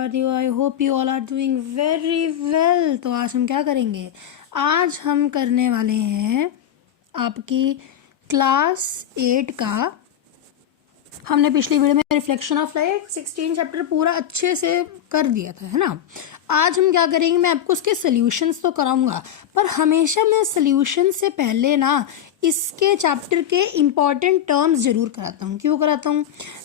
Are you? I hope you all are doing very well. तो आज हम क्या करेंगे? आज हम करने वाले हैं आपकी क्लास 8 का। हमने पिछली वीडियो में रिफ्लेक्शन ऑफ लाइट 16 चैप्टर पूरा अच्छे से कर दिया था, है ना। आज हम क्या करेंगे, मैं आपको उसके सॉल्यूशंस तो कराऊंगा, पर हमेशा मैं सॉल्यूशन से पहले ना इसके चैप्टर के इम्पॉर्टेंट टर्म्स जरूर कराता हूँ। क्यों कराता हूँ?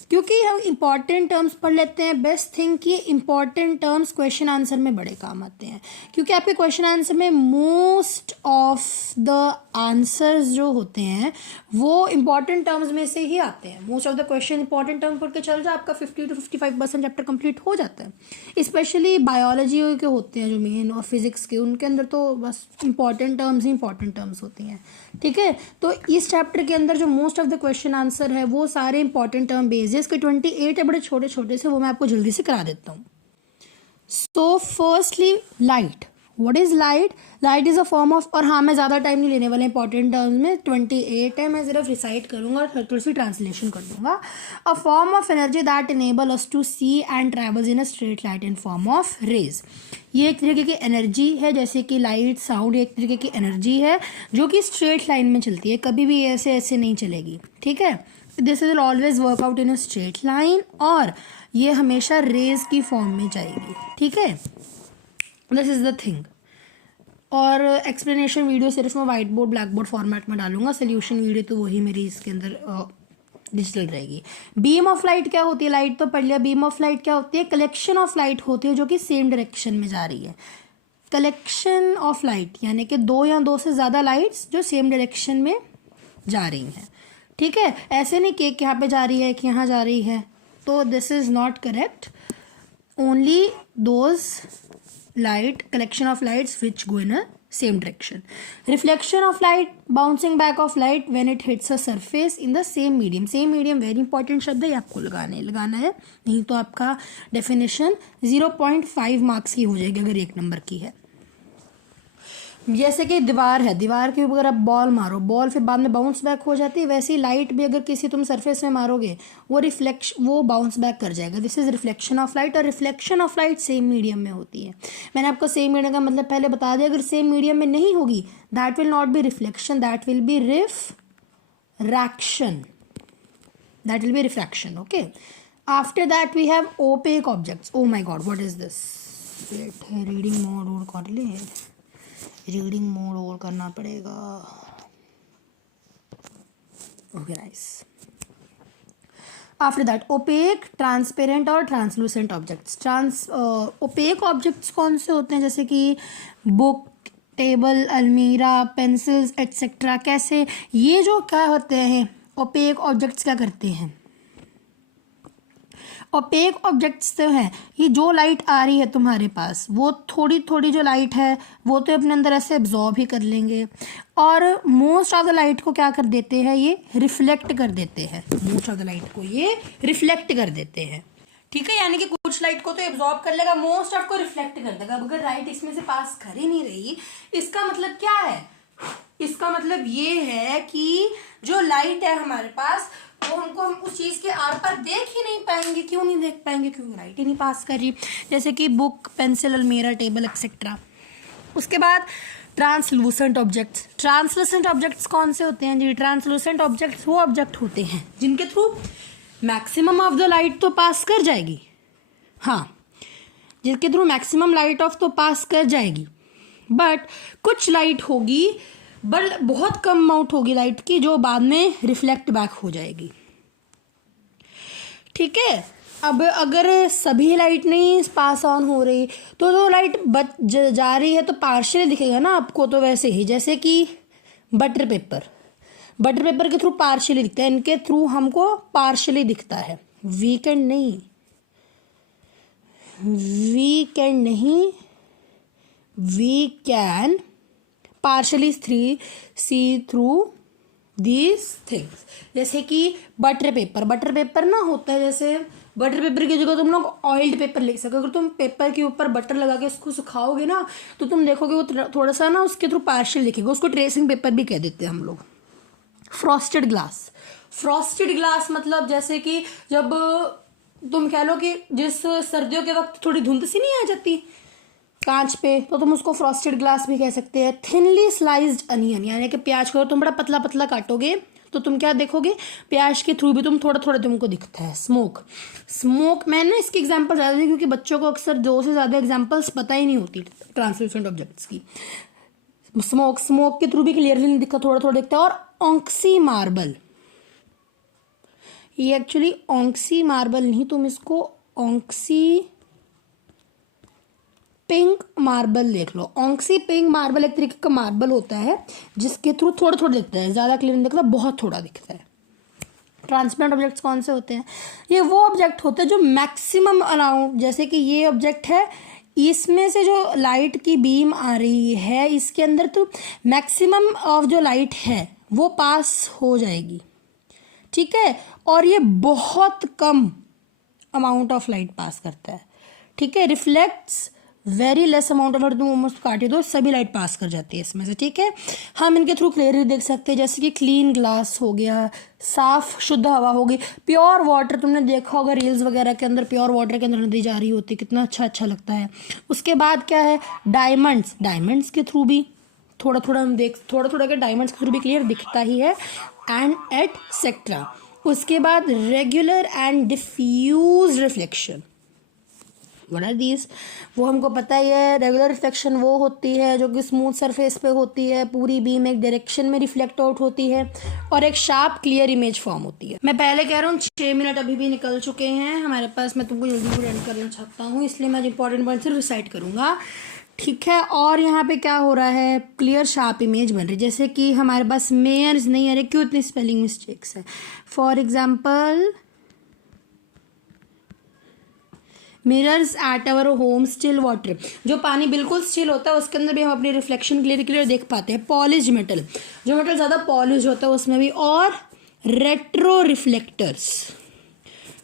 क्योंकि हम इम्पॉर्टेंट टर्म्स पढ़ लेते हैं। बेस्ट थिंग कि इम्पॉर्टेंट टर्म्स क्वेश्चन आंसर में बड़े काम आते हैं, क्योंकि आपके क्वेश्चन आंसर में मोस्ट ऑफ द आंसर्स जो होते हैं वो इम्पॉर्टेंट टर्म्स में से ही आते हैं। Most of the question important term पढ़ के चल जाए, आपका 50 to 55% चैप्टर कंप्लीट हो जाता है। स्पेशली बायोलॉजी के होते हैं जो मेन, और फिजिक्स के, उनके अंदर तो बस इंपॉर्टेंट टर्म्स ही इंपॉर्टेंट टर्म्स होती हैं। ठीक है, तो इस चैप्टर के अंदर जो most of the question answer है वो सारे इंपॉर्टेंट टर्म बेस्ड है। इसके 28 है, बड़े छोटे छोटे से, वो मैं आपको जल्दी से करा देता हूँ। So firstly light. What is light? Light is a form of, और हाँ मैं ज़्यादा टाइम नहीं लेने वाला इंपॉर्टेंट टर्म्स में, 28 है, मैं सिर्फ रिसाइट करूंगा और थोड़ी सी ट्रांसलेशन कर दूंगा। A form of energy that enable us to see and travels in a straight light in form of rays. ये एक तरीके की एनर्जी है, जैसे कि लाइट, साउंड एक तरीके की एनर्जी है जो कि स्ट्रेट लाइन में चलती है, कभी भी ऐसे ऐसे नहीं चलेगी। ठीक है, this will always work out in a straight line, और ये हमेशा रेज की फॉर्म में जाएगी। ठीक है, दिस इज द थिंग। और एक्सप्लेनेशन वीडियो सिर्फ मैं white board black board format में डालूंगा। सोल्यूशन वीडियो तो वही मेरी इसके अंदर डिजिटल रहेगी। बीम ऑफ लाइट क्या होती है? लाइट तो पढ़ लिया। बीम ऑफ लाइट क्या होती है? कलेक्शन ऑफ लाइट होती है जो कि सेम डायरेक्शन में जा रही है। कलेक्शन ऑफ लाइट यानी कि दो या दो से ज़्यादा लाइट्स जो सेम डायरेक्शन में जा रही हैं। ठीक है, ऐसे नहीं कि एक यहाँ पे जा रही है, एक यहाँ जा रही है, तो this is not correct. Only those light, collection of lights which go in a same direction. Reflection of light, bouncing back of light when it hits a surface in the same medium. Same medium very important शब्द है, ये आपको लगाना है, नहीं तो आपका definition 0.5 marks की हो जाएगी अगर 1 नंबर की है। जैसे कि दीवार है, दीवार के ऊपर आप बॉल मारो, बॉल फिर बाद में बाउंस बैक हो जाती है, वैसे ही लाइट भी अगर किसी तुम सरफेस में मारोगे वो बाउंस बैक कर जाएगा। This is reflection of light, और reflection of light same medium में होती है। मैंने आपको सेम मीडियम का मतलब पहले बता दिया। अगर सेम मीडियम में नहीं होगी, that will not be reflection, that will be refraction, that will be refraction. Okay, after that we have opaque objects. Oh my God, what is this? Reading mode और कर ले, रीडिंग मोड और करना पड़ेगा। Okay nice. After that opaque, transparent और translucent objects. Opaque objects कौन से होते हैं? जैसे कि बुक, टेबल, अलमीरा, पेंसिल्स एटसेट्रा। कैसे? ये जो क्या होते हैं ओपेक ऑब्जेक्ट्स, क्या करते हैं? ओपेक ऑब्जेक्ट्स तो हैं, ये जो लाइट आ रही है तुम्हारे पास, वो थोड़ी थोड़ी जो लाइट है वो तो अपने अंदर ऐसे एब्जॉर्ब ही कर लेंगे, और मोस्ट ऑफ द लाइट को क्या कर देते हैं? ये रिफ्लेक्ट कर देते हैं। मोस्ट ऑफ द लाइट को ये रिफ्लेक्ट कर देते हैं। ठीक है, यानी कि कुछ लाइट को तो एब्जॉर्ब कर लेगा, मोस्ट ऑफ को रिफ्लेक्ट कर देगा। अगर लाइट इसमें से पास कर ही नहीं रही, इसका मतलब क्या है? इसका मतलब ये है कि जो लाइट है हमारे पास, वो हमको हम उस चीज के आर पार देख ही नहीं पाएंगे। क्यों नहीं देख पाएंगे? क्योंकि लाइट ही नहीं पास कर रही। जैसे कि बुक, पेंसिल, अलमीरा, टेबल एक्सेट्रा। उसके बाद ट्रांसलूसेंट ऑब्जेक्ट्स। ट्रांसलूसेंट ऑब्जेक्ट्स कौन से होते हैं जी? ट्रांसलूसेंट ऑब्जेक्ट्स वो ऑब्जेक्ट होते हैं जिनके through maximum of the light तो पास कर जाएगी। हाँ, जिनके थ्रू मैक्सिमम लाइट ऑफ तो पास कर जाएगी, बट कुछ लाइट होगी, बट बहुत कम अमाउंट होगी लाइट की, जो बाद में रिफ्लेक्ट बैक हो जाएगी। ठीक है, अब अगर सभी लाइट नहीं पास ऑन हो रही, तो जो लाइट जा रही है तो पार्शियली दिखेगा ना आपको। तो वैसे ही जैसे कि बटर पेपर के थ्रू पार्शियली दिखता है, इनके थ्रू हमको पार्शियली दिखता है। वीकेंड नहीं, we can partially see through these things। जैसे कि बटर पेपर ना होता है, जैसे बटर पेपर की जगह तुम लोग ऑयल्ड पेपर ले सको। अगर तुम पेपर के ऊपर बटर लगा के उसको सुखाओगे ना, तो तुम देखोगे वो थोड़ा सा ना उसके थ्रू पार्शियल दिखेगा। उसको ट्रेसिंग पेपर भी कह देते हैं हम लोग। फ्रॉस्टेड ग्लास मतलब जैसे कि जब तुम कह लो कि जिस सर्दियों के वक्त थोड़ी धुंध सी नहीं आ जाती कांच पे, तो तुम उसको फ्रॉस्टेड ग्लास भी कह सकते हैं। थिनली स्लाइस्ड अनियन, यानी कि प्याज को तुम बड़ा पतला पतला काटोगे तो तुम क्या देखोगे, प्याज के थ्रू भी तुम थोड़ा थोड़ा तुमको दिखता है। स्मोक मैंने इसकी एग्जांपल ज़्यादा दी क्योंकि बच्चों को अक्सर 2 से ज़्यादा एग्जांपल्स पता ही नहीं होती ट्रांसल्यूसेंट ऑब्जेक्ट्स की। स्मोक के थ्रू भी क्लियरली नहीं दिखता, थोड़ा थोड़ा दिखता है। और ऑक्सी मार्बल, ये एक्चुअली ऑक्सी मार्बल नहीं, तुम इसको ऑक्सी पिंक मार्बल देख लो। ऑक्सी पिंक मार्बल एक तरीके का मार्बल होता है जिसके थ्रू थोड़ा थोड़ा दिखता है, ज़्यादा क्लियर नहीं दिखता, बहुत थोड़ा दिखता है। ट्रांसपेरेंट ऑब्जेक्ट्स कौन से होते हैं? ये वो ऑब्जेक्ट होते हैं जो मैक्सिमम अराउंड, जैसे कि ये ऑब्जेक्ट है, इसमें से जो लाइट की बीम आ रही है इसके अंदर तो मैक्सिमम ऑफ जो लाइट है वो पास हो जाएगी, ठीक है, और ये बहुत कम अमाउंट ऑफ लाइट पास करता है, ठीक है। Reflects very less amount of light, तुम ऑलमोस्ट काटे दो सभी लाइट पास कर जाती है इसमें से, ठीक है। हम इनके थ्रू क्लियरली देख सकते हैं, जैसे कि क्लीन ग्लास हो गया, साफ शुद्ध हवा होगी, प्योर वाटर, तुमने देखा होगा रील्स वगैरह के अंदर प्योर वाटर के अंदर नदी जा रही होती है, कितना अच्छा लगता है। उसके बाद क्या है, डायमंड्स के थ्रू भी थोड़ा थोड़ा के डायमंड्स के थ्रू भी क्लियर दिखता ही है, एंड एटसेट्रा। उसके बाद regular and diffuse reflection, what are these? वो हमको पता ही है, रेगुलर रिफ्लेक्शन वो होती है जो कि स्मूथ सरफेस पे होती है, पूरी बीम एक डायरेक्शन में रिफ्लेक्ट आउट होती है और एक शार्प क्लियर इमेज फॉर्म होती है। मैं पहले कह रहा हूँ 6 मिनट अभी भी निकल चुके हैं हमारे पास, मैं तुमको जल्दी एंड करना चाहता हूँ, इसलिए मैं इंपॉर्टेंट पॉइंट सिर्फ रिसाइट करूँगा, ठीक है। और यहाँ पे क्या हो रहा है, क्लियर शार्प इमेज बन रही है, जैसे कि हमारे पास मेयर्स नहीं, अरे क्यों इतनी स्पेलिंग मिस्टेक्स है। For example, mirrors at our home still water, जो पानी बिल्कुल स्टिल होता है उसके अंदर भी हम अपनी रिफ्लेक्शन क्लियर देख पाते हैं। पॉलिश मेटल, जो मेटल ज़्यादा पॉलिश होता है उसमें भी। और retro reflectors,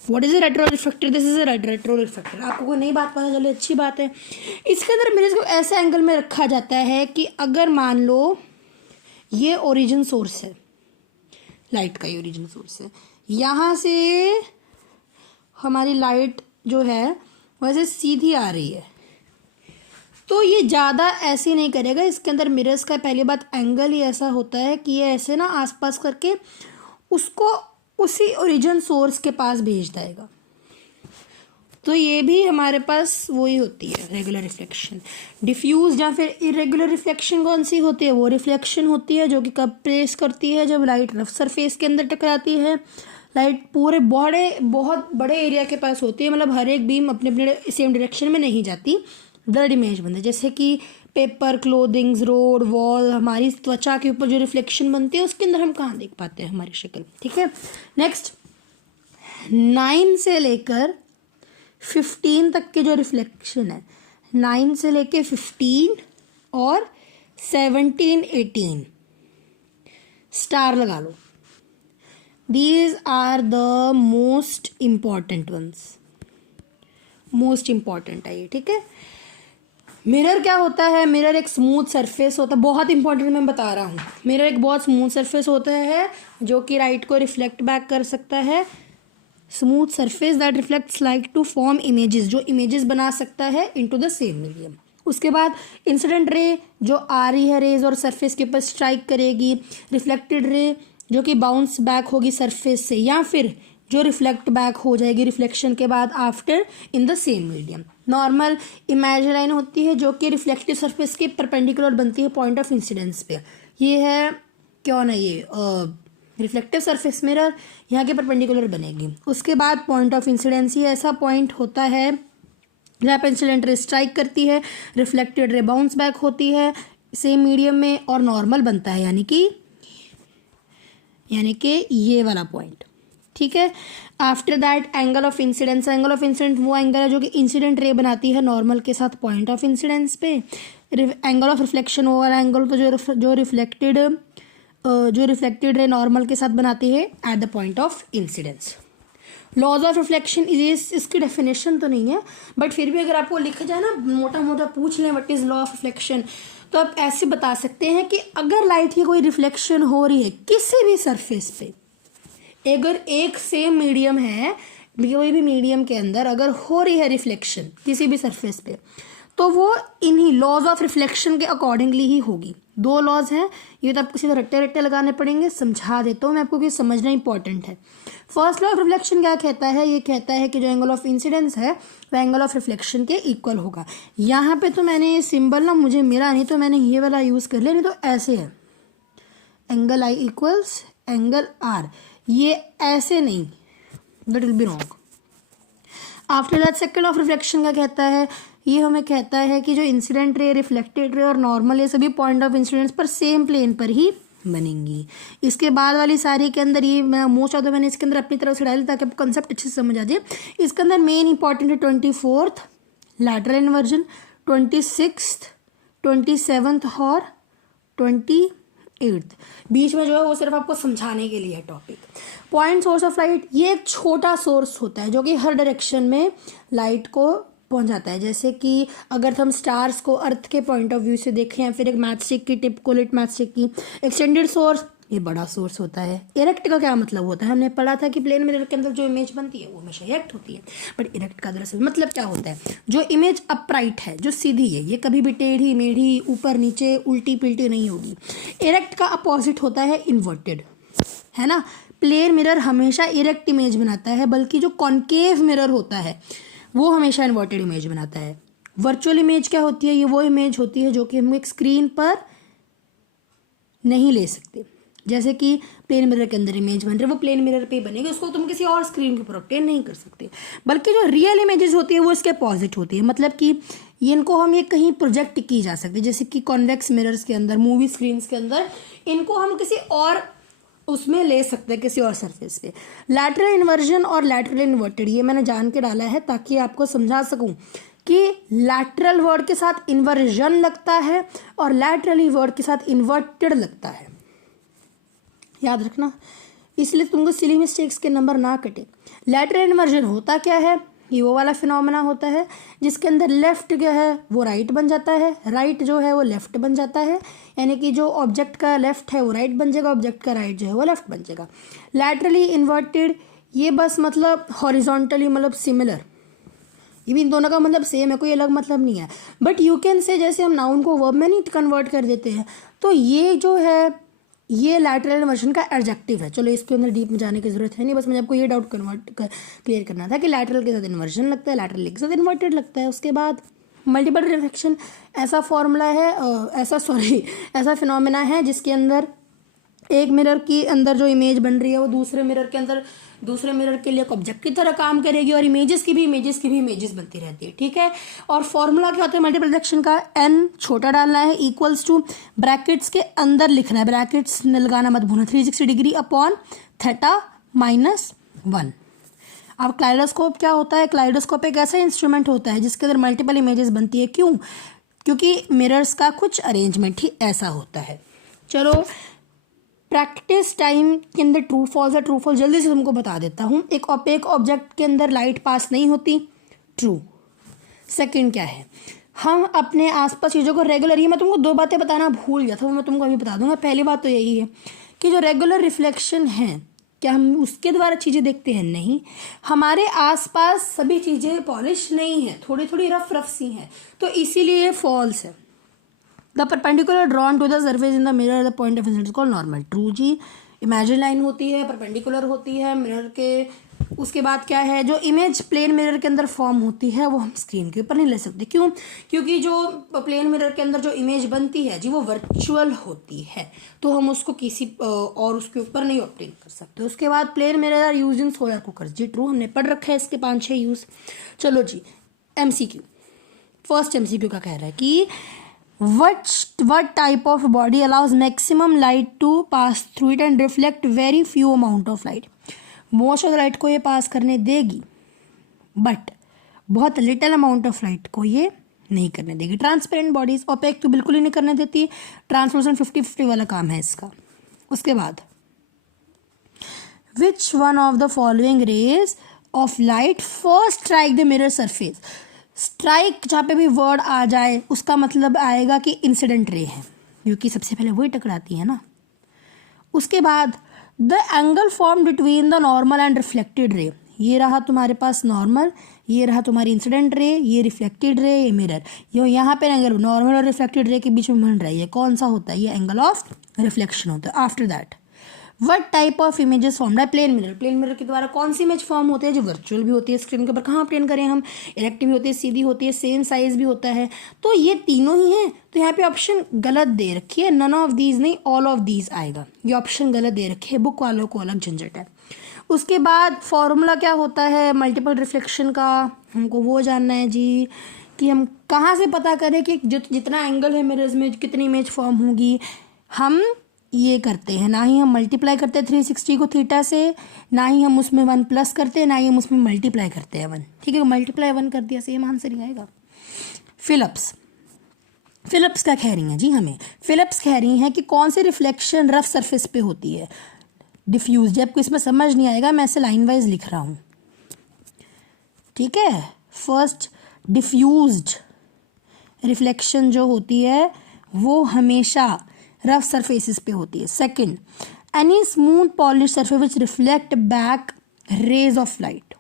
what is a retro reflector? This is a retro reflector. आपको कोई नई बात पता चले, अच्छी बात है। इसके अंदर मिरर्स को ऐसे एंगल में रखा जाता है कि अगर मान लो ये ओरिजिन सोर्स है, लाइट का ये ओरिजिन सोर्स है, यहाँ से हमारी लाइट जो है वैसे सीधी आ रही है, तो ये ज़्यादा ऐसे नहीं करेगा। इसके अंदर मिरर्स का पहली बात एंगल ही ऐसा होता है कि ये ऐसे ना आसपास करके उसको उसी ओरिजिन सोर्स के पास भेज देगा। तो ये भी हमारे पास वही होती है रेगुलर रिफ्लेक्शन। डिफ्यूज या फिर इरेगुलर रिफ्लेक्शन कौन सी होती है? वो रिफ्लेक्शन होती है जो कि कब प्लेस करती है, जब लाइट रफ सरफेस के अंदर टकराती है। लाइट पूरे बहुत बड़े एरिया के पास होती है, मतलब हर एक बीम अपने अपने सेम डायरेक्शन में नहीं जाती, ब्लड इमेज बनती है। जैसे कि पेपर, क्लोथिंग्स, रोड, वॉल, हमारी त्वचा के ऊपर जो रिफ्लेक्शन बनती है उसके अंदर हम कहाँ देख पाते हैं हमारी शक्ल, ठीक है। नेक्स्ट, 9 से लेकर 15 तक के जो रिफ्लेक्शन है, 9 से लेकर 15 और 17, 18 स्टार लगा लो। These are the most important ones, most important है ये, ठीक है। मिरर क्या होता है? मिरर एक स्मूथ सरफेस होता है, बहुत इंपॉर्टेंट मैं बता रहा हूँ। मिरर एक बहुत स्मूथ सरफेस होता है जो कि लाइट को रिफ्लेक्ट बैक कर सकता है। Smooth surface that reflects light to form images, जो इमेजेस बना सकता है इनटू द सेम मीडियम। उसके बाद इंसिडेंट रे जो आ रही है रेज और सरफेस के ऊपर स्ट्राइक करेगी। रिफ्लेक्टेड रे जो कि बाउंस बैक होगी सरफेस से, या फिर जो रिफ्लेक्ट बैक हो जाएगी रिफ्लेक्शन के बाद after in the same medium. Normal image line होती है जो कि रिफ्लेक्टिव सरफेस के परपेंडिकुलर बनती है पॉइंट ऑफ इंसिडेंस पे। ये है कौन है? ये रिफ्लेक्टिव सरफेस मिरर यहाँ के परपेंडिकुलर बनेगी। उसके बाद पॉइंट ऑफ इंसिडेंस, ये ऐसा पॉइंट होता है जहाँ पर इंसिडेंट रे स्ट्राइक करती है, रिफ्लेक्टेड रे बाउंस बैक होती है सेम मीडियम में और नॉर्मल बनता है, यानी कि ये वाला पॉइंट, ठीक है। After that angle of incidence, angle of incidence वो एंगल है जो कि इंसिडेंट रे बनाती है नॉर्मल के साथ पॉइंट ऑफ इंसिडेंस पे। एंगल ऑफ रिफ्लेक्शन वो वाला एंगल तो जो रिफ्लेक्टेड रे नॉर्मल के साथ बनाती है at the point of incidence. Laws of reflection इसकी डेफिनेशन तो नहीं है, बट फिर भी अगर आपको लिखा जाए ना, मोटा मोटा पूछ लें what is law of reflection, तो आप ऐसे बता सकते हैं कि अगर लाइट की कोई रिफ्लेक्शन हो रही है किसी भी सरफेस पे, अगर एक सेम मीडियम है, कोई भी मीडियम के अंदर अगर हो रही है रिफ्लेक्शन किसी भी सरफेस पे, तो वो इन्हीं लॉज ऑफ रिफ्लेक्शन के अकॉर्डिंगली ही होगी। दो लॉज हैं, ये तो आपको सीधे रट्टे रट्टे लगाने पड़ेंगे, समझा देता हूँ मैं आपको कि समझना इंपॉर्टेंट है। फर्स्ट लॉ ऑफ रिफ्लेक्शन क्या कहता है, ये कहता है कि जो एंगल ऑफ इंसिडेंस है वो एंगल ऑफ रिफ्लेक्शन के इक्वल होगा। यहाँ पे तो मैंने ये सिंबल ना मुझे मिला नहीं, तो मैंने ये वाला यूज़ कर लिया, नहीं तो ऐसे है angle I equals angle R, ये ऐसे नहीं, that will be wrong. After that second of reflection क्या कहता है, ये हमें कहता है कि जो इंसिडेंट रे, रिफ्लेक्टेड रे और नॉर्मल ये सभी पॉइंट ऑफ इंसिडेंस पर सेम प्लेन पर ही बनेंगी। इसके बाद वाली सारी के अंदर ये मैं मोस्ट ऑफ द मैंने इसके अंदर अपनी तरफ से डाली ताकि आपको कंसेप्ट अच्छे से समझ आ जाए। इसके अंदर मेन इंपॉर्टेंट है 24th lateral inversion, 26th, 27th और 28th। बीच में जो है वो सिर्फ आपको समझाने के लिए है topic. Point source of light, ये एक छोटा सोर्स होता है जो कि हर डायरेक्शन में लाइट को पहुंचाता है। जैसे कि अगर हम स्टार्स को अर्थ के पॉइंट ऑफ व्यू से देखें, या फिर एक मैचस्टिक की टिप को लिट मैचस्टिक की एक्सटेंडेड सोर्स, ये बड़ा सोर्स होता है। इरेक्ट का क्या मतलब होता है, हमने पढ़ा था कि प्लेन मिरर के अंदर जो इमेज बनती है वो हमेशा इरेक्ट होती है, बट इरेक्ट का दरअसल मतलब क्या होता है, जो इमेज अपराइट है, जो सीधी है, ये कभी भी टेढ़ी मेढ़ी ऊपर नीचे उल्टी पिल्टी नहीं होगी। इरेक्ट का अपोजिट होता है इन्वर्टेड, है ना। प्लेन मिरर हमेशा इरेक्ट इमेज बनाता है, बल्कि जो कॉन्केव मिरर होता है वो हमेशा इन्वर्टेड इमेज बनाता है। वर्चुअल इमेज क्या होती है, ये वो इमेज होती है जो कि हम एक स्क्रीन पर नहीं ले सकते। जैसे कि प्लेन मिरर के अंदर इमेज बन रही है, वो प्लेन मिरर पे ही बनेगी, उसको तुम किसी और स्क्रीन के ऊपर ऑब्टेन नहीं कर सकते। बल्कि जो रियल इमेजेस होती है वो इसके अपोजिट होती है, मतलब कि इनको हम ये कहीं प्रोजेक्ट की जा सकती है। जैसे कि कॉन्वेक्स मिरर्स के अंदर, मूवी स्क्रीन्स के अंदर, इनको हम किसी और उसमें ले सकते हैं, किसी और सरफेस पे। लैटरल इन्वर्जन और लैटरल इन्वर्टेड, ये मैंने जान के डाला है ताकि आपको समझा सकूं कि लैटरल वर्ड के साथ इन्वर्जन लगता है और लैटरली वर्ड के साथ इन्वर्टेड लगता है, याद रखना, इसलिए तुमको सिली मिस्टेक्स के नंबर ना कटे। लैटरल इन्वर्जन होता क्या है, ये वो वाला फिनोमेना होता है जिसके अंदर लेफ्ट क्या है वो राइट बन जाता है, राइट जो है वो लेफ्ट बन जाता है, यानी कि जो ऑब्जेक्ट का लेफ्ट है वो राइट बन जाएगा, ऑब्जेक्ट का राइट जो है वो लेफ्ट बन जाएगा। लैटरली इन्वर्टेड, ये बस मतलब हॉरिजॉन्टली मतलब सिमिलर, ये भी इन दोनों का मतलब सेम है, कोई अलग मतलब नहीं है। बट यू कैन से, जैसे हम नाउन को वर्ब में नहीं कन्वर्ट कर देते हैं, तो ये जो है ये लैटरल इन्वर्जन का एडजेक्टिव है। चलो इसके अंदर डीप में जाने की जरूरत है नहीं, बस मुझे आपको ये डाउट क्लियर करना था कि लैटरल के साथ इन्वर्जन लगता है, लैटरल के साथ इन्वर्टेड लगता है। उसके बाद मल्टीपल रिफ्लेक्शन, ऐसा फॉर्मूला है, ऐसा फिनोमेना है जिसके अंदर एक मिरर के अंदर जो इमेज बन रही है वो दूसरे मिरर के अंदर दूसरे मिरर के लिए एक ऑब्जेक्ट की तरह काम करेगी, और इमेजेस की भी इमेजेस बनती रहती है, ठीक है। और फॉर्मूला क्या होता है मल्टीपल रिफ्लेक्शन का, n छोटा डालना है इक्वल्स टू ब्रैकेट्स के अंदर लिखना है, ब्रैकेट्स लगाना मत भूलना, 360 डिग्री अपॉन थीटा -1। अब क्लाइडोस्कोप क्या होता है, क्लाइडोस्कोप एक ऐसा इंस्ट्रूमेंट होता है जिसके अंदर मल्टीपल इमेजेस बनती है। क्यों, क्योंकि मिरर्स का कुछ अरेंजमेंट ही ऐसा होता है। चलो प्रैक्टिस टाइम के अंदर ट्रू फॉल्स है, ट्रू फॉल्स जल्दी से तुमको बता देता हूँ। एक ओपेक ऑब्जेक्ट के अंदर लाइट पास नहीं होती, ट्रू। सेकंड क्या है, हम अपने आसपास चीज़ों को रेगुलर, ये मैं तुमको दो बातें बताना भूल गया था, वो मैं तुमको अभी बता दूंगा। पहली बात तो यही है कि जो रेगुलर रिफ्लेक्शन है, क्या हम उसके द्वारा चीज़ें देखते हैं, नहीं। हमारे आसपास सभी चीज़ें पॉलिश नहीं है, थोड़ी थोड़ी रफ सी हैं, तो इसीलिए ये फॉल्स है। The perpendicular drawn to the surface in the mirror the point of incidence called normal, true जी। इमेजिन लाइन होती है, परपेंडिकुलर होती है मिरर के। उसके बाद क्या है, जो इमेज प्लेन मिरर के अंदर फॉर्म होती है वो हम स्क्रीन के ऊपर नहीं ले सकते। क्यों, क्योंकि जो प्लेन मिरर के अंदर जो इमेज बनती है जी वो वर्चुअल होती है, तो हम उसको किसी और उसके ऊपर नहीं ऑब्टेन कर सकते। उसके बाद plane mirror are use in solar cookers, जी ट्रू, हमने पढ़ रखा है इसके 5-6 यूज। चलो जी MCQ, फर्स्ट MCQ का कह रहा है कि what type of body allows maximum light to pass through it and reflect very few amount of light। Most of the light को ये पास करने देगी, बट बहुत लिटिल अमाउंट ऑफ लाइट को ये नहीं करने देगी। ट्रांसपेरेंट बॉडीज, ओपेक तो बिल्कुल ही नहीं करने देती, ट्रांसलूसेंट 50-50 वाला काम है इसका। उसके बाद which one of the following rays of light first strike the mirror surface. Strike जहाँ पे भी वर्ड आ जाए उसका मतलब आएगा कि इंसिडेंट रे है, क्योंकि सबसे पहले वही टकराती है ना। उसके बाद the angle form between the normal and reflected ray, ये रहा तुम्हारे पास नॉर्मल, ये रहा तुम्हारी इंसिडेंट रे, ये रिफ्लेक्टेड रे, ये मिरर। ये यहाँ पे एंगल नॉर्मल और रिफ्लेक्टेड रे के बीच में बन रहा है, ये कौन सा होता है? ये एंगल ऑफ रिफ्लेक्शन होता है। After that what type of images form by plane mirror? Plane mirror के द्वारा कौन सी इमेज फॉर्म होती है? जो वर्चुअल भी होती है स्क्रीन के ऊपर, कहाँ प्लेन करें हम, इरेक्ट भी होती है, सीधी होती है, सेम साइज भी होता है, तो ये तीनों ही हैं। तो यहाँ पे ऑप्शन गलत दे रखी है, नन ऑफ दीज नहीं, ऑल ऑफ दीज आएगा। ये ऑप्शन गलत दे रखी है, बुक वालों को अलग झंझट है। उसके बाद फॉर्मूला क्या होता है मल्टीपल रिफ्लेक्शन का, हमको वो जानना है जी कि हम कहाँ से पता करें कि जितना एंगल है मिरर्स में कितनी इमेज फॉर्म होगी। हम ये करते हैं, ना ही हम मल्टीप्लाई करते हैं 360 को थीटा से, ना ही हम उसमें 1 प्लस करते हैं, ना ही हम उसमें मल्टीप्लाई करते हैं 1। ठीक है, मल्टीप्लाई 1 कर दिया सेम आंसर ही आएगा। फिलिप्स क्या कह रही हैं जी हमें? फिलिप्स कह रही हैं कि कौन सी रिफ्लेक्शन रफ सरफेस पे होती है? डिफ्यूज। जब इसमें समझ नहीं आएगा मैं ऐसे लाइन वाइज लिख रहा हूँ, ठीक है। फर्स्ट डिफ्यूज्ड रिफ्लेक्शन जो होती है वो हमेशा रफ सरफेसेस पे होती है। Second, any smooth polish surface which reflect back rays of light.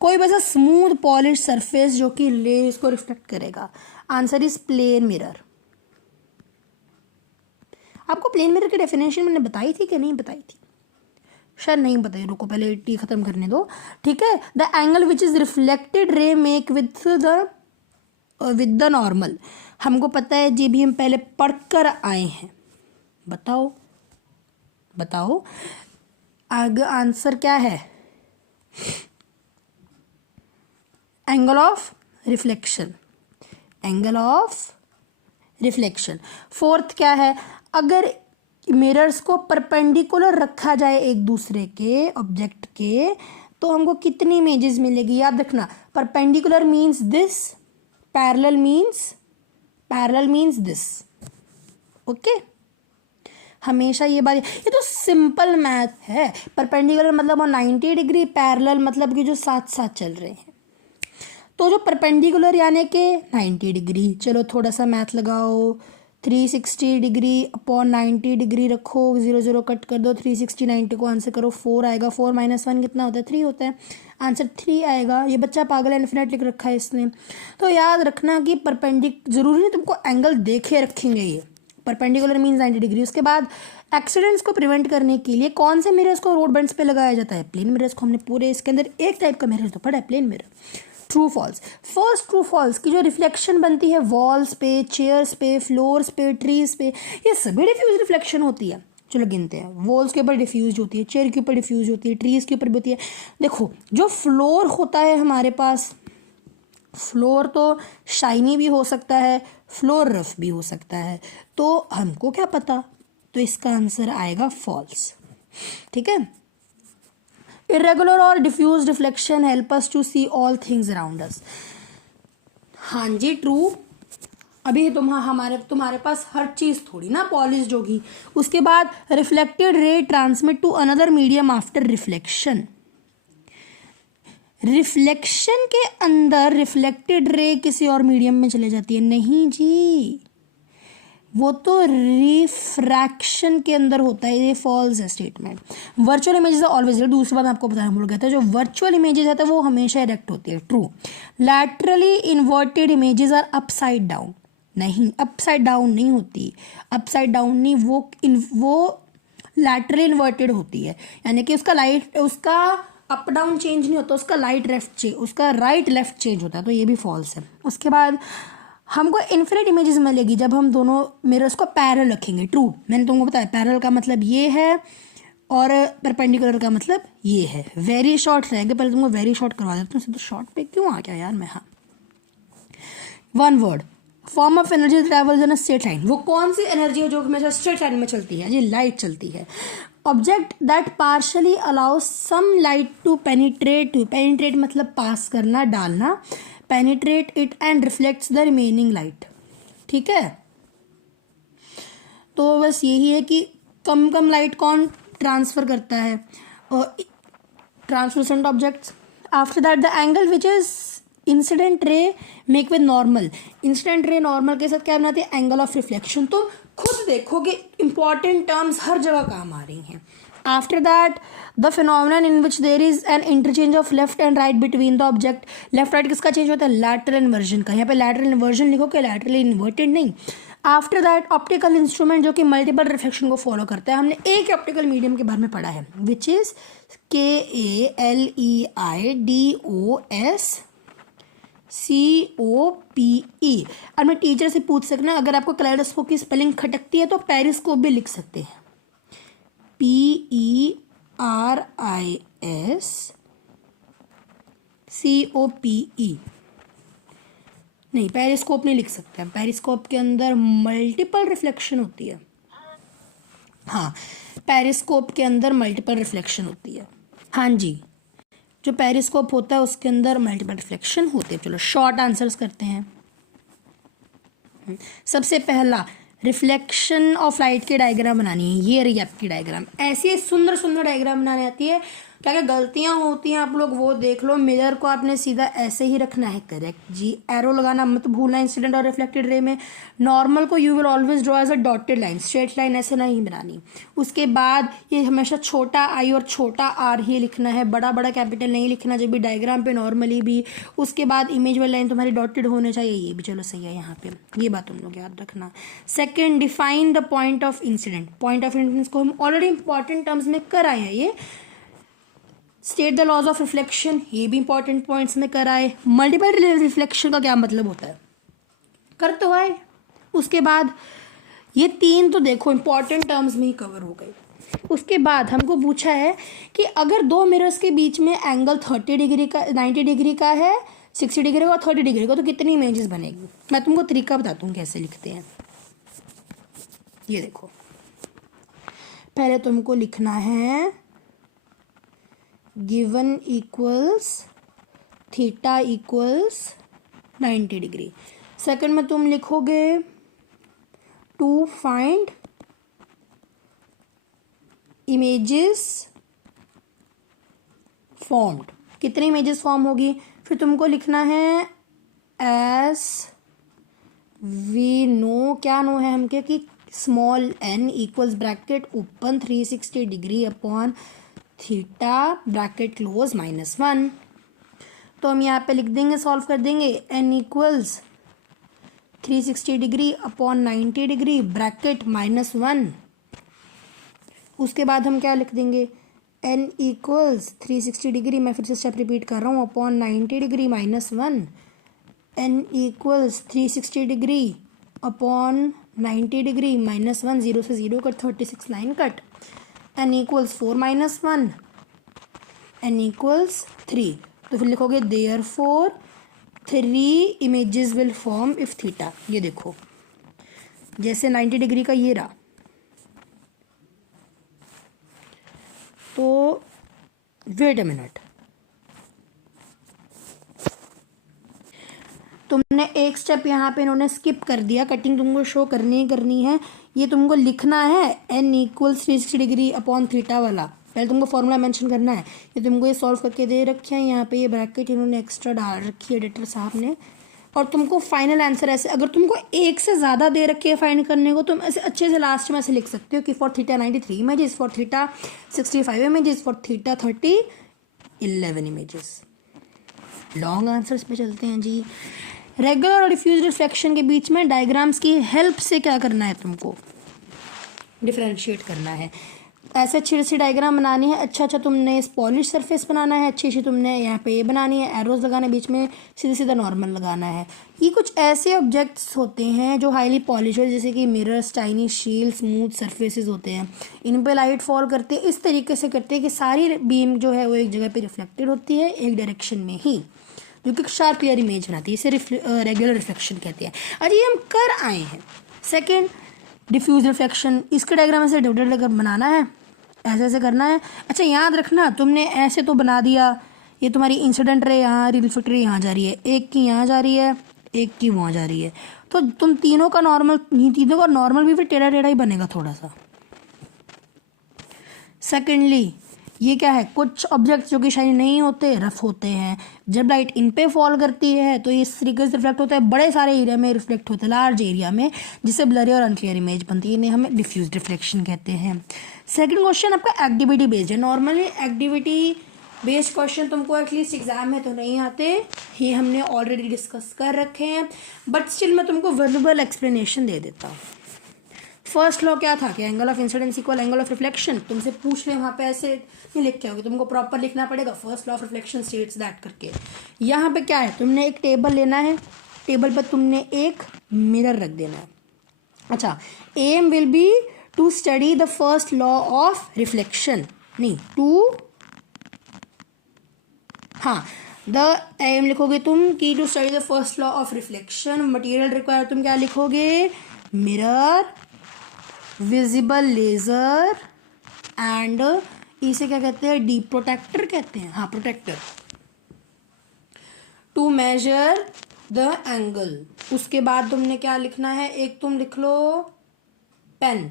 कोई वैसा स्मूथ पॉलिश सरफेस जो कि रेज को रिफ्लेक्ट करेगा। Answer is plane mirror. आपको प्लेन मिरर की डेफिनेशन मैंने बताई थी कि नहीं बताई थी? शायद नहीं बताई, रुको पहले टी खत्म करने दो। ठीक है, the angle which is reflected ray make with the normal. हमको पता है जी, भी हम पहले पढ़कर आए हैं। बताओ आगे आंसर क्या है? Angle of reflection. फोर्थ क्या है? अगर मिरर्स को परपेंडिकुलर रखा जाए एक दूसरे के ऑब्जेक्ट के, तो हमको कितनी इमेजेस मिलेगी? याद रखना, perpendicular means this, parallel means this. Okay, हमेशा ये बात, ये तो सिंपल मैथ है। परपेंडिकुलर मतलब 90 डिग्री, पैरेलल मतलब कि जो साथ साथ चल रहे हैं। तो जो परपेंडिकुलर यानी कि 90 डिग्री, चलो थोड़ा सा मैथ लगाओ, 360 डिग्री अपॉन 90 डिग्री रखो, 0 0 कट कर दो, 360 90 को आंसर करो, 4 आएगा। 4 - 1 कितना होता है? 3 होता है। आंसर 3 आएगा। ये बच्चा पागल है, इन्फिनिट लिख रखा है इसने। तो याद रखना कि जरूरी नहीं तुमको एंगल देखे रखेंगे, ये परपेंडिकुलर मीन्स 90 डिग्री। उसके बाद एक्सीडेंट्स को प्रिवेंट करने के लिए कौन से मिरर्स को रोड बेंड्स पे लगाया जाता है? प्लेन मिरर्स को। हमने पूरे इसके अंदर एक टाइप का मिरर तो पढ़ा है, plane mirror. True false. First true false की जो रिफ्लेक्शन बनती है वॉल्स पे, चेयर्स पे, फ्लोर्स पे, ट्रीज पे, ये सभी डिफ्यूज रिफ्लेक्शन होती है। चलो गिनते हैं। वॉल्स के ऊपर डिफ्यूज होती है, चेयर के ऊपर डिफ्यूज होती है, ट्रीज के ऊपर भी होती है। देखो जो फ्लोर होता है हमारे पास, फ्लोर तो शाइनी भी हो सकता है, फ्लोर रफ भी हो सकता है, तो हमको क्या पता? तो इसका आंसर आएगा फॉल्स। ठीक है। इरेगुलर और diffuse reflection help us to see all things around us. हाँ जी, ट्रू। अभी तुम्हारे पास हर चीज थोड़ी ना पॉलिश होगी। उसके बाद reflected ray transmit to another medium after reflection. Reflection के अंदर रिफ्लेक्टेड रे किसी और मीडियम में चले जाती है? नहीं जी, वो तो रिफ्रैक्शन के अंदर होता है। ये फॉल्स है स्टेटमेंट। वर्चुअल इमेजेस ऑलवेज, दूसरी बात आपको बताना भूल गया था, जो वर्चुअल इमेजेस है वो हमेशा इरेक्ट होती है। True. Laterally inverted images are upside down. नहीं, अपसाइड डाउन नहीं होती, अपसाइड डाउन नहीं, वो लैटरली इन्वर्टेड होती है, यानी कि उसका अप डाउन चेंज नहीं होता, उसका राइट लेफ्ट चेंज होता है। तो ये भी फॉल्स है। उसके बाद हमको इन्फिनिट इमेजेस मिलेगी जब हम दोनों मिरर्स को पैरेलल रखेंगे। ट्रू। मैंने तुमको बताया पैरेलल का मतलब ये है और परपेंडिकुलर का मतलब ये है। वेरी शॉर्ट रहेंगे, पहले तुमको वेरी शॉर्ट करवा देता हूँ। तो शॉर्ट पे क्यों आ गया यार मैं? हाँ, one word. Form of energy travels in a straight line. वो कौन सी एनर्जी है जो हमेशा स्ट्रेट लाइन में चलती है? जी, लाइट चलती है। Object that partially allows some light to penetrate मतलब पास करना, डालना, penetrate it and reflects the remaining light. ठीक है, तो बस यही है कि कम लाइट कौन ट्रांसफर करता है? और translucent objects. After that the angle which is incident ray make with normal. Incident ray normal के साथ क्या बनाती है? Angle of reflection. तो खुद देखो कि इंपॉर्टेंट टर्म्स हर जगह काम आ रही हैं। After that, the phenomenon in which there is an interchange of left and right between the object. left right किसका चेंज होता है? lateral inversion का. यहाँ पे lateral inversion लिखो कि laterally inverted नहीं. आफ्टर दैट ऑप्टिकल इंस्ट्रूमेंट जो कि मल्टीपल रिफ्लेक्शन को फॉलो करता है. हमने एक ऑप्टिकल मीडियम के बारे में पढ़ा है विच इज KALEIDOSCOPE. और मैं टीचर से पूछ सकना, अगर आपको कलेडोस्कोप की स्पेलिंग खटकती है तो पेरिस्कोप भी लिख सकते हैं. PERISCOPE. नहीं, पेरिस्कोप नहीं लिख सकते हैं. पेरिस्कोप के अंदर मल्टीपल रिफ्लेक्शन होती है. हाँ, पेरिस्कोप के अंदर मल्टीपल रिफ्लेक्शन होती है. हाँ जी, जो पेरिस्कोप होता है उसके अंदर मल्टीपल रिफ्लेक्शन होते हैं. चलो शॉर्ट आंसर्स करते हैं. सबसे पहला, रिफ्लेक्शन ऑफ लाइट की डायग्राम बनानी है. ये रही आपकी डायग्राम. ऐसी सुंदर सुंदर डायग्राम बनानी आती है. क्या क्या गलतियां होती हैं आप लोग वो देख लो. मिरर को आपने सीधा ऐसे ही रखना है. करेक्ट जी. एरो लगाना मत भूलना इंसिडेंट और रिफ्लेक्टेड रे में. नॉर्मल को you will always draw as a dotted line, straight line ऐसे नहीं बनानी. उसके बाद ये हमेशा छोटा आई और छोटा आर ही लिखना है, बड़ा बड़ा कैपिटल नहीं लिखना जब भी डायग्राम पे नॉर्मली भी. उसके बाद इमेज वाली लाइन तुम्हारी डॉटेड होने चाहिए. ये भी चलो सही है यहाँ पे, ये बात तुम लोग याद रखना. Second, define the point of incident. Point of incident को हम ऑलरेडी इंपॉर्टेंट टर्म्स में कराए हैं. ये state the laws of reflection, ये भी इंपॉर्टेंट पॉइंट्स में कराए. मल्टीपल रिफ्लेक्शन का क्या मतलब होता है कर तो आए. उसके बाद ये तीन तो देखो इंपॉर्टेंट टर्म्स में ही कवर हो गए. उसके बाद हमको पूछा है कि अगर दो मिरर्स के बीच में एंगल 30 डिग्री का, 90 डिग्री का है, 60 डिग्री का और 30 डिग्री का, तो कितनी इमेजेस बनेगी. मैं तुमको तरीका बताता हूँ कैसे लिखते हैं. ये देखो, पहले तुमको लिखना है given equals theta equals 90 degree. Second में तुम लिखोगे टू फाइंड इमेजेस फॉर्म्ड. कितनी इमेजेस फॉर्म होगी. फिर तुमको लिखना है एस वी नो, क्या नो है हमके कि small n equals bracket open 360 degree upon theta bracket close -1. तो हम यहाँ पे लिख देंगे, सॉल्व कर देंगे. n equals 360 degree upon 90 degree bracket -1. उसके बाद हम क्या लिख देंगे, n इक्वल्स 360 डिग्री, मैं फिर से स्टेप रिपीट कर रहा हूँ, upon 90 degree -1. n equals 360 degree upon 90 degree -1. 0 से 0 cut, 36 9 cut. n equals 4 -1, n equals 3. तो फिर लिखोगे therefore 3 images will form if theta. ये देखो जैसे 90 डिग्री का ये रहा, तो वेट अ मिनट, तुमने एक स्टेप यहाँ पे इन्होंने स्किप कर दिया. कटिंग तुमको शो करनी ही करनी है. ये तुमको लिखना है n equals 360 degree upon theta वाला. पहले तुमको फॉर्मूला मेंशन करना है. ये तुमको ये सॉल्व करके दे रखे हैं. यहाँ पे ये ब्रैकेट इन्होंने एक्स्ट्रा डाल रखी है एडिटर साहब ने. और तुमको फाइनल आंसर ऐसे, अगर तुमको एक से ज़्यादा दे रखी है फाइंड करने को, तुम ऐसे अच्छे से लास्ट में ऐसे लिख सकते हो कि for theta 93 images, for theta 65 images, for theta 30 11 images. Long answers पे चलते हैं जी. रेगुलर और डिफ्यूज रिफ्लेक्शन के बीच में डायग्राम्स की हेल्प से क्या करना है, तुमको डिफरेंशिएट करना है. ऐसे अच्छी अच्छी डायग्राम बनानी है. अच्छा तुमने पॉलिश सरफेस बनाना है. अच्छी तुमने यहाँ पे ये बनानी है, एरोज लगाने, बीच में सीधा सीधा नॉर्मल लगाना है. ये कुछ ऐसे ऑब्जेक्ट्स होते हैं जो हाईली पॉलिश है, जैसे कि मिरर्स, टाइनी शील, स्मूथ सरफेसेस होते हैं. इन पे लाइट फॉल करते हैं. इस तरीके से करते हैं कि सारी बीम जो है वो एक जगह पे रिफ्लेक्टेड होती है, एक डायरेक्शन में ही, जो कि शार्प क्लियर इमेज बनाती है. इसे रेगुलर रिफ्लेक्शन कहते हैं. अरे हम कर आए हैं. Second, diffuse reflection. इसके डायग्राम ऐसे डिवाइडेड कर बनाना है, ऐसे ऐसे करना है. अच्छा याद रखना, तुमने ऐसे तो बना दिया, ये तुम्हारी इंसिडेंट रे यहाँ, रिफ्लेक्टेड रे यहाँ जा रही है, एक की यहाँ जा रही है, एक की वहाँ जा रही है, तो तुम तीनों का नॉर्मल भी फिर टेढ़ा टेढ़ा ही बनेगा थोड़ा सा. सेकेंडली, ये क्या है, कुछ ऑब्जेक्ट्स जो कि शाइनी नहीं होते, रफ होते हैं, जब लाइट इन पे फॉल करती है तो ये इस तरीके से रिफ्लेक्ट होता है, बड़े सारे एरिया में रिफ्लेक्ट होता है, लार्ज एरिया में, जिससे ब्लरी और अनक्लियर इमेज बनती है, इन्हें हमें डिफ्यूज रिफ्लेक्शन कहते हैं। सेकंड क्वेश्चन आपका एक्टिविटी बेस्ड है। नॉर्मली एक्टिविटी बेस्ड क्वेश्चन तुमको एटलीस्ट एग्जाम में तो नहीं आते, ये हमने ऑलरेडी डिस्कस कर रखे हैं, बट स्टिल मैं तुमको वर्बल एक्सप्लेनेशन दे देता हूँ। फर्स्ट लॉ क्या था कि angle of incidence equal angle of reflection. तुमसे पूछ ले वहाँ पे ऐसे नहीं लिख के आओगे, तुमको प्रॉपर लिखना पड़ेगा, first law of reflection states that करके। यहाँ पे क्या है, तुमने एक टेबल लेना है, टेबल पर तुमने एक मिरर रख देना है। अच्छा, aim will be to study the first law of reflection, नहीं टू, हाँ द एम लिखोगे तुम कि to study the first law of reflection. Material require तुम क्या लिखोगे, मिरर, विजिबल लेजर एंड इसे क्या कहते हैं, डीप प्रोटेक्टर कहते हैं, हाँ protractor, to measure the angle. उसके बाद तुमने क्या लिखना है, एक तुम लिख लो पेन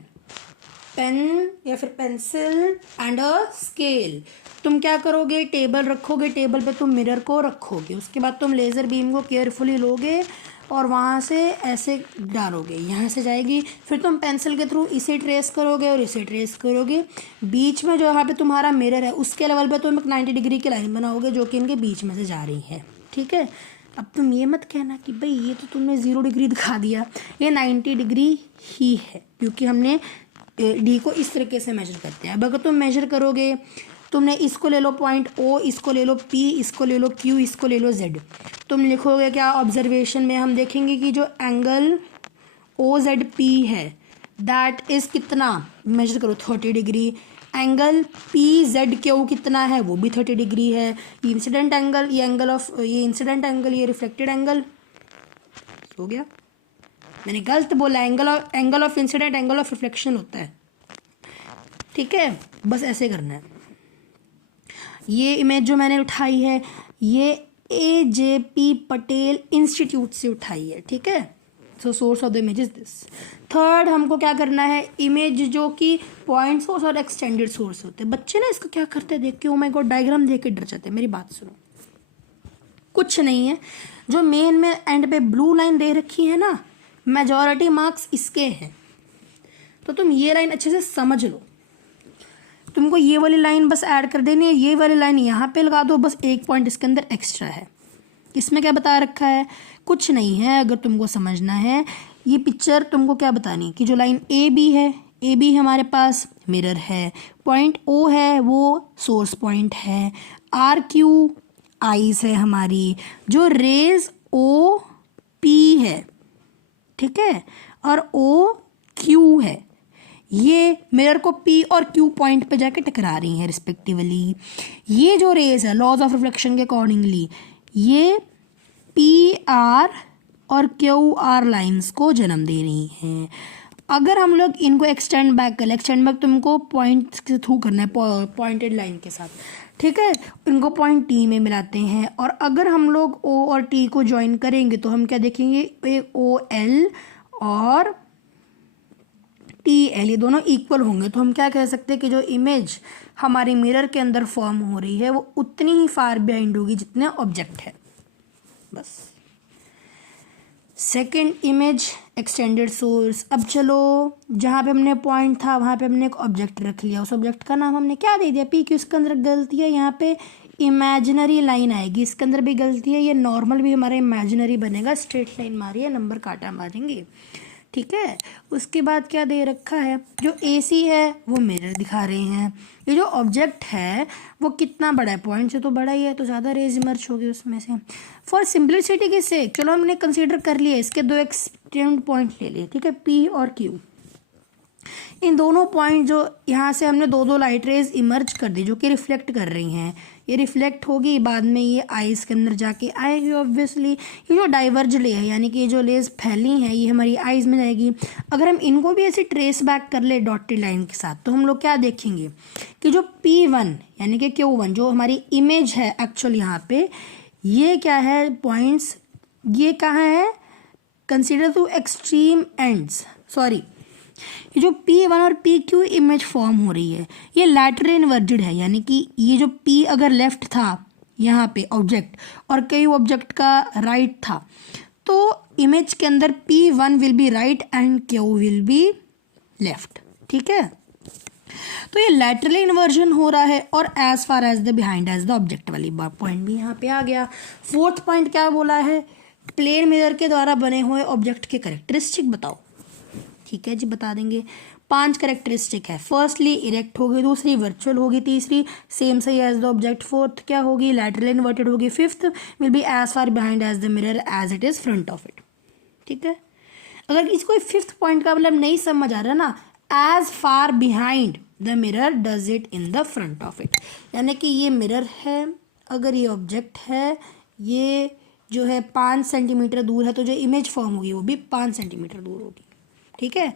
या फिर पेंसिल एंड अ स्केल। तुम क्या करोगे, टेबल रखोगे, टेबल पे तुम मिरर को रखोगे, उसके बाद तुम लेज़र बीम को केयरफुली लोगे और वहाँ से ऐसे डालोगे, यहाँ से जाएगी, फिर तुम पेंसिल के थ्रू इसे ट्रेस करोगे और इसे ट्रेस करोगे, बीच में जो यहाँ पे तुम्हारा मिरर है उसके लेवल पे तुम एक 90 डिग्री की लाइन बनाओगे जो कि इनके बीच में से जा रही है, ठीक है। अब तुम ये मत कहना कि भाई ये तो तुमने 0 डिग्री दिखा दिया, ये 90 डिग्री ही है, क्योंकि हमने डी को इस तरीके से मेजर करते हैं। अब अगर तुम मेजर करोगे, तुमने इसको ले लो पॉइंट ओ, इसको ले लो पी, इसको ले लो क्यू, इसको ले लो जेड, तुम लिखोगे क्या, ऑब्जर्वेशन में हम देखेंगे कि जो एंगल ओ जेड पी है दैट इज़ कितना, मेजर करो 30 degree, angle P Z Q कितना है, वो भी 30 डिग्री है। ये इंसिडेंट एंगल, ये एंगल ऑफ, ये इंसिडेंट एंगल, ये रिफ्लेक्टेड एंगल हो गया, मैंने गलत बोला, angle of incident angle of reflection होता है, ठीक है। बस ऐसे करना है। ये इमेज जो मैंने उठाई है ये AJP पटेल इंस्टीट्यूट से उठाई है, ठीक है। So source of the image is this. Third हमको क्या करना है, इमेज जो कि पॉइंट सोर्स और एक्सटेंडेड सोर्स होते हैं। बच्चे ना इसको क्या करते हैं देख के, ओ माय गॉड डायग्राम देख के डर जाते हैं। मेरी बात सुनो, कुछ नहीं है, जो मेन में एंड पे ब्लू लाइन दे रखी है ना, मेजॉरिटी मार्क्स इसके हैं, तो तुम ये लाइन अच्छे से समझ लो। तुमको ये वाली लाइन बस ऐड कर देनी है, ये वाली लाइन यहाँ पे लगा दो, बस एक पॉइंट इसके अंदर एक्स्ट्रा है। इसमें क्या बता रखा है, कुछ नहीं है। अगर तुमको समझना है, ये पिक्चर तुमको क्या बतानी कि जो लाइन AB है, AB हमारे पास मिरर है, पॉइंट O है वो सोर्स पॉइंट है, RQ आईज है हमारी, जो रेज OP है, ठीक है, और OQ है, ये मिरर को P और Q पॉइंट पे जाके टकरा रही हैं रिस्पेक्टिवली। ये जो रेज है लॉज ऑफ रिफ्लेक्शन के अकॉर्डिंगली ये PR और QR लाइंस को जन्म दे रही हैं। अगर हम लोग इनको एक्सटेंड बैक करें, एक्सटेंड बैक तुमको पॉइंट के थ्रू करना है, पॉइंटेड लाइन के साथ, ठीक है। इनको पॉइंट T में मिलाते हैं, और अगर हम लोग O और T को ज्वाइन करेंगे तो हम क्या देखेंगे, OL और TL ये दोनों इक्वल होंगे। तो हम क्या कह सकते हैं कि जो इमेज हमारे मिरर के अंदर फॉर्म हो रही है वो उतनी ही फार बिहाइंड होगी जितने ऑब्जेक्ट है, बस। Second image extended source. अब चलो जहाँ पे हमने पॉइंट था वहाँ पे हमने एक ऑब्जेक्ट रख लिया, उस ऑब्जेक्ट का नाम हमने क्या दे दिया, P। क्यों, इसके अंदर गलती है, यहाँ पे इमेजिनरी लाइन आएगी, इसके अंदर भी गलती है, ये नॉर्मल भी हमारा इमेजिनरी बनेगा, स्ट्रेट लाइन मारी है, नंबर काटा मारेंगे, ठीक है। उसके बाद क्या दे रखा है, जो AC है वो मिरर दिखा रहे हैं, ये जो ऑब्जेक्ट है वो कितना बड़ा है, पॉइंट से तो बड़ा ही है, तो ज़्यादा रेज इमर्ज होगी उसमें से। फॉर सिंप्लिसिटी के से चलो हमने कंसीडर कर लिया, इसके दो एक्सटेंड पॉइंट ले लिए, ठीक है, P और Q। इन दोनों पॉइंट जो यहाँ से हमने दो लाइट रेज इमर्ज कर दी जो कि रिफ्लेक्ट कर रही हैं, ये रिफ्लेक्ट होगी, बाद में ये आइज़ के अंदर जाके आएगी ऑब्वियसली। ये जो डाइवर्ज ले है यानी कि ये जो लेज फैली हैं ये हमारी आइज़ में जाएगी। अगर हम इनको भी ऐसे ट्रेस बैक कर ले डॉटेड लाइन के साथ, तो हम लोग क्या देखेंगे कि जो P1 यानी कि Q1 जो हमारी इमेज है एक्चुअल यहाँ पे, ये क्या है पॉइंट्स, ये कहाँ है, consider two extreme ends, sorry ये जो P1 और PQ इमेज फॉर्म हो रही है ये लैटरली इन्वर्जड है, यानी कि ये जो P अगर लेफ्ट था यहाँ पे ऑब्जेक्ट और Q ऑब्जेक्ट का राइट था, तो इमेज के अंदर P1 will be right and Q will be left. ठीक है, तो ये लैटरली इन्वर्जन हो रहा है और as far as the behind as the object वाली पॉइंट भी यहाँ पे आ गया। फोर्थ पॉइंट क्या बोला है, प्लेन मिरर के द्वारा बने हुए ऑब्जेक्ट के कैरेक्टरिस्टिक बताओ। ठीक है जी, बता देंगे। 5 कैरेक्टरिस्टिक है। फर्स्टली इरेक्ट होगी, दूसरी वर्चुअल होगी, तीसरी सेम सही एज द ऑब्जेक्ट, फोर्थ क्या होगी लैटरली इन्वर्टेड होगी, fifth will be as far behind as the mirror as it is front of it. ठीक है, अगर इसको फिफ्थ पॉइंट का मतलब नहीं समझ आ रहा ना, as far behind the mirror does it in the front of it, यानी कि ये मिरर है, अगर ये ऑब्जेक्ट है, ये जो है 5 सेंटीमीटर दूर है, तो जो इमेज फॉर्म होगी वो भी 5 सेंटीमीटर दूर होगी। ठीक है,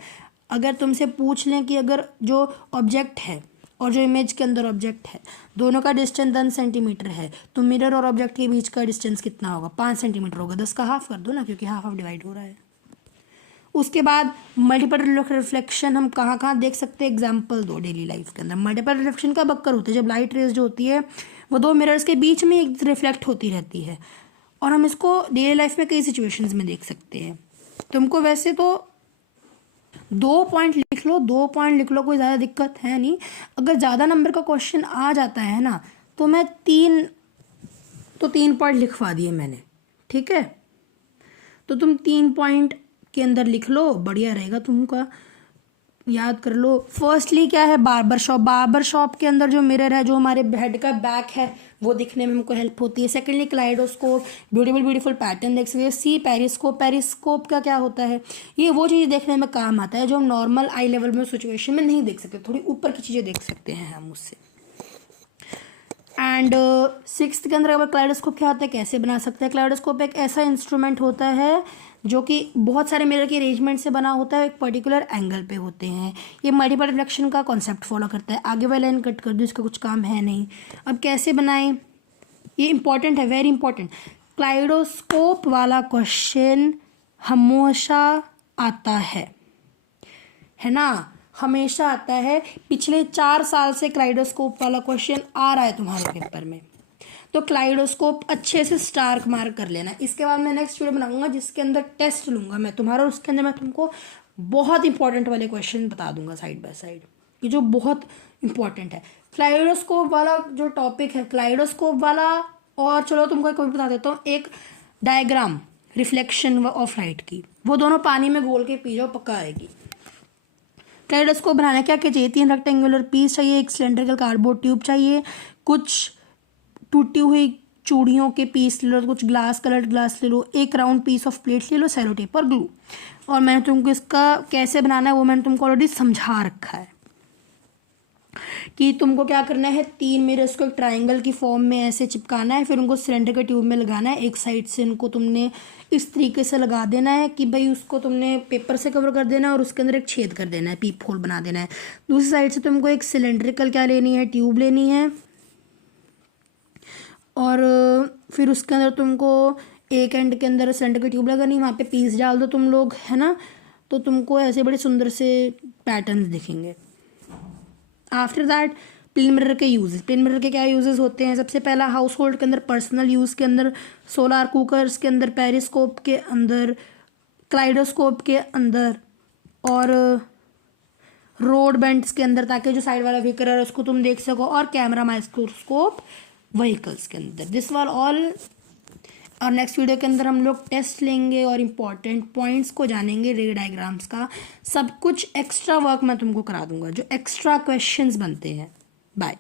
अगर तुमसे पूछ लें कि अगर जो ऑब्जेक्ट है और जो इमेज के अंदर ऑब्जेक्ट है दोनों का डिस्टेंस 10 सेंटीमीटर है, तो मिरर और ऑब्जेक्ट के बीच का डिस्टेंस कितना होगा, 5 सेंटीमीटर होगा। 10 का हाफ कर दो ना, क्योंकि हाफ डिवाइड हो रहा है। उसके बाद मल्टीपल रिफ्लेक्शन हम कहाँ कहाँ देख सकते हैं, एग्जाम्पल दो डेली लाइफ के अंदर। मल्टीपल रिफ्लेक्शन कब अक्कर होती है, जब लाइट रेज जो होती है वो 2 मिरर्स के बीच में एक रिफ्लेक्ट होती रहती है, और हम इसको डेली लाइफ में कई सिचुएशंस में देख सकते हैं। तुमको वैसे तो 2 पॉइंट लिख लो, 2 पॉइंट लिख लो, कोई ज़्यादा दिक्कत है नहीं। अगर ज़्यादा नंबर का क्वेश्चन आ जाता है ना, तो मैं 3 पॉइंट लिखवा दिए मैंने। ठीक है, तो तुम 3 पॉइंट के अंदर लिख लो, बढ़िया रहेगा, तुमका याद कर लो। फर्स्टली क्या है, बार्बर शॉप। बार्बर शॉप के अंदर जो मिरर है, जो हमारे हेड का बैक है, वो दिखने में हमको हेल्प होती है। सेकेंडली क्लाइडोस्कोप, ब्यूटीफुल पैटर्न देख सकते हैं। सी पेरिस्कोप। पेरिस्कोप का क्या होता है, ये वो चीज़ देखने में काम आता है जो हम नॉर्मल आई लेवल में सिचुएशन में नहीं देख सकते, थोड़ी ऊपर की चीज़ें देख सकते हैं हम उससे। एंड 6th के अंदर अगर क्लाइडोस्कोप क्या होता है, कैसे बना सकते हैं। क्लाइडोस्कोप एक ऐसा इंस्ट्रूमेंट होता है जो कि बहुत सारे मिरर के अरेंजमेंट से बना होता है, एक पर्टिकुलर एंगल पे होते हैं। ये मल्टीपल रिफ्लेक्शन का कॉन्सेप्ट फॉलो करता है। आगे वाला लाइन कट कर दो, इसका कुछ काम है नहीं। अब कैसे बनाएं, ये इंपॉर्टेंट है, वेरी इंपॉर्टेंट। क्लाइडोस्कोप वाला क्वेश्चन हमेशा आता है ना, हमेशा आता है। पिछले 4 साल से क्लाइडोस्कोप वाला क्वेश्चन आ रहा है तुम्हारे पेपर में, तो क्लाइडोस्कोप अच्छे से स्टार मार्क कर लेना। इसके बाद मैं नेक्स्ट वीडियो बनाऊंगा जिसके अंदर टेस्ट लूंगा मैं तुम्हारा, और उसके अंदर मैं तुमको बहुत इंपॉर्टेंट वाले क्वेश्चन बता दूंगा साइड बाय साइड, ये जो बहुत इंपॉर्टेंट है। क्लाइडोस्कोप वाला जो टॉपिक है, क्लाइडोस्कोप वाला, और चलो तुमको एक बता देता हूँ, एक डायग्राम रिफ्लेक्शन ऑफ लाइट की, वो दोनों पानी में घोल के पी जाओ, पक्का आएगी। क्लाइडोस्कोप बनाने क्या क्या चाहिए, 3 रेक्टेंगुलर पीस चाहिए, एक सिलेंड्रिकल कार्डबोर्ड ट्यूब चाहिए, कुछ टूटी हुई चूड़ियों के पीस ले लो, कुछ ग्लास कलर्ड ग्लास ले लो, एक राउंड पीस ऑफ प्लेट ले लो, सेलो टेप और ग्लू। और मैंने तुमको इसका कैसे बनाना है वो मैंने तुमको ऑलरेडी समझा रखा है कि तुमको क्या करना है। 3 मिरर्स को एक ट्राइंगल की फॉर्म में ऐसे चिपकाना है, फिर उनको सिलेंडर के ट्यूब में लगाना है। एक साइड से इनको तुमने इस तरीके से लगा देना है कि भाई उसको तुमने पेपर से कवर कर देना है और उसके अंदर एक छेद कर देना है, पीप होल बना देना है। दूसरी साइड से तुमको एक सिलेंड्रिकल क्या लेनी है, ट्यूब लेनी है, और फिर उसके अंदर तुमको एक एंड के अंदर सिलेंडर की ट्यूब लगानी, वहाँ पे पीस डाल दो तुम लोग, है ना, तो तुमको ऐसे बड़े सुंदर से पैटर्न्स दिखेंगे। आफ्टर दैट प्लेन मिरर के यूजेस। प्लेन मिरर के क्या यूजेस होते हैं, सबसे पहला हाउस होल्ड के अंदर, पर्सनल यूज़ के अंदर, सोलार कुकर्स के अंदर, पेरिस्कोप के अंदर, क्लाइडोस्कोप के अंदर, और रोड बेंट्स के अंदर, ताकि जो साइड वाला व्हीकल है उसको तुम देख सको, और कैमरा माइक्रोस्कोप व्हीकल्स के अंदर। दिस वाल ऑल। और नेक्स्ट वीडियो के अंदर हम लोग टेस्ट लेंगे और इम्पॉर्टेंट पॉइंट्स को जानेंगे, रे डायग्राम्स का सब कुछ एक्स्ट्रा वर्क मैं तुमको करा दूंगा, जो एक्स्ट्रा क्वेश्चंस बनते हैं। बाय।